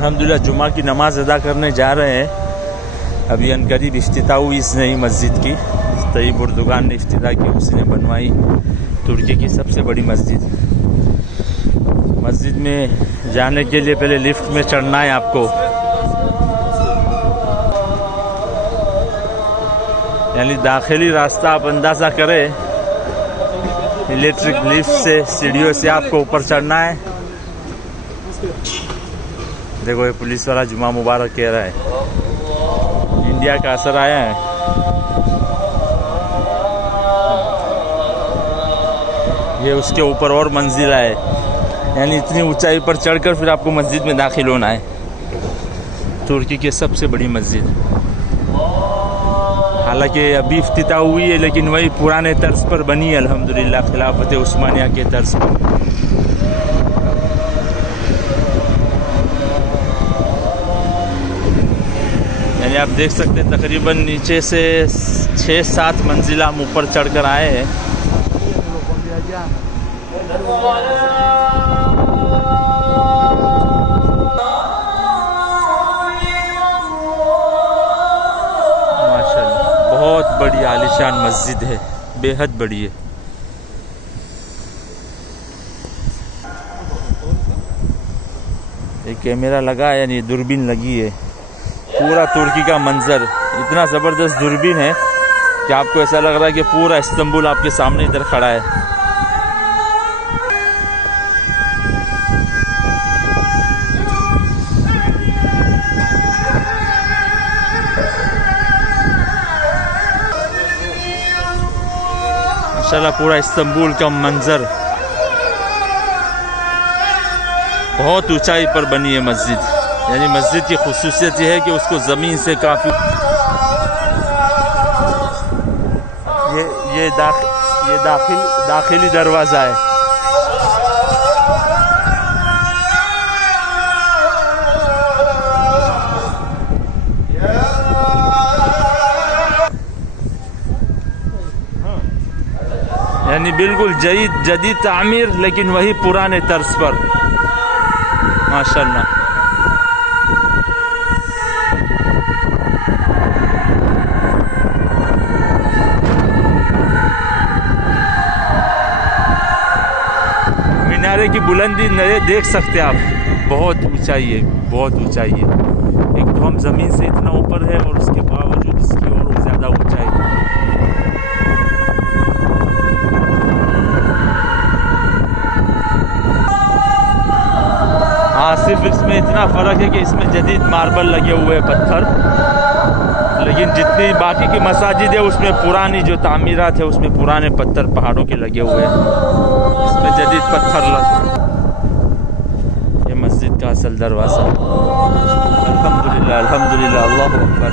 अल्हम्दुलिल्लाह जुमा की नमाज अदा करने जा रहे हैं। अभी अनकरीब इफ्तिताह हुई इस नई मस्जिद की। तैयब उर्दुगान ने इफ्तिताह की, उसने बनवाई तुर्की की सबसे बड़ी मस्जिद। मस्जिद में जाने के लिए पहले लिफ्ट में चढ़ना है आपको, यानी दाखिली रास्ता आप अंदाज़ा करें। इलेक्ट्रिक लिफ्ट से सीढ़ियों से आपको ऊपर चढ़ना है। देखो ये पुलिस वाला जुमा मुबारक कह रहा है। इंडिया का असर आया है। ये उसके ऊपर और मंजिल है, यानी इतनी ऊंचाई पर चढ़कर फिर आपको मस्जिद में दाखिल होना है। तुर्की की सबसे बड़ी मस्जिद, हालांकि अभी इफ्तिताह हुई है लेकिन वही पुराने तर्ज पर बनी है अल्हम्दुलिल्लाह, खिलाफत उस्मानिया के तर्ज पर। यानी आप देख सकते हैं तकरीबन नीचे से 6-7 मंजिला हम ऊपर चढ़कर आए हैं। बहुत बड़ी आलीशान मस्जिद है, बेहद बड़ी है। एक कैमरा लगा है, यानी दूरबीन लगी है। पूरा तुर्की का मंजर, इतना ज़बरदस्त दूरबीन है कि आपको ऐसा लग रहा है कि पूरा इस्तांबुल आपके सामने इधर खड़ा है। माशाल्लाह पूरा इस्तांबुल का मंजर। बहुत ऊंचाई पर बनी है मस्जिद, यानी मस्जिद की खुसूसियत यह है कि उसको ज़मीन से काफ़ी ये दाखिली दरवाज़ा है। यानी बिल्कुल जदीद तामीर, लेकिन वही पुराने तर्ज पर। माशाल्लाह मीनारे की बुलंदी देख सकते हैं आप, बहुत ऊंचाई है, बहुत ऊंचाई है। एक तो हम ज़मीन से इतना ऊपर है और उसके बावजूद इसकी और ज़्यादा ऊंचाई है। हाँ, सिर्फ इसमें इतना फ़र्क है कि इसमें जदीद मार्बल लगे हुए हैं, पत्थर। लेकिन जितनी बाकी की मसाजिद है उसमें पुरानी जो तामीरात है उसमें पुराने पत्थर पहाड़ों के लगे हुए हैं, इसमें जदीद पत्थर लगे। ये मस्जिद का असल दरवाज़ा। अल्हम्दुलिल्लाह, अल्हम्दुलिल्लाह, अल्लाहु अकबर।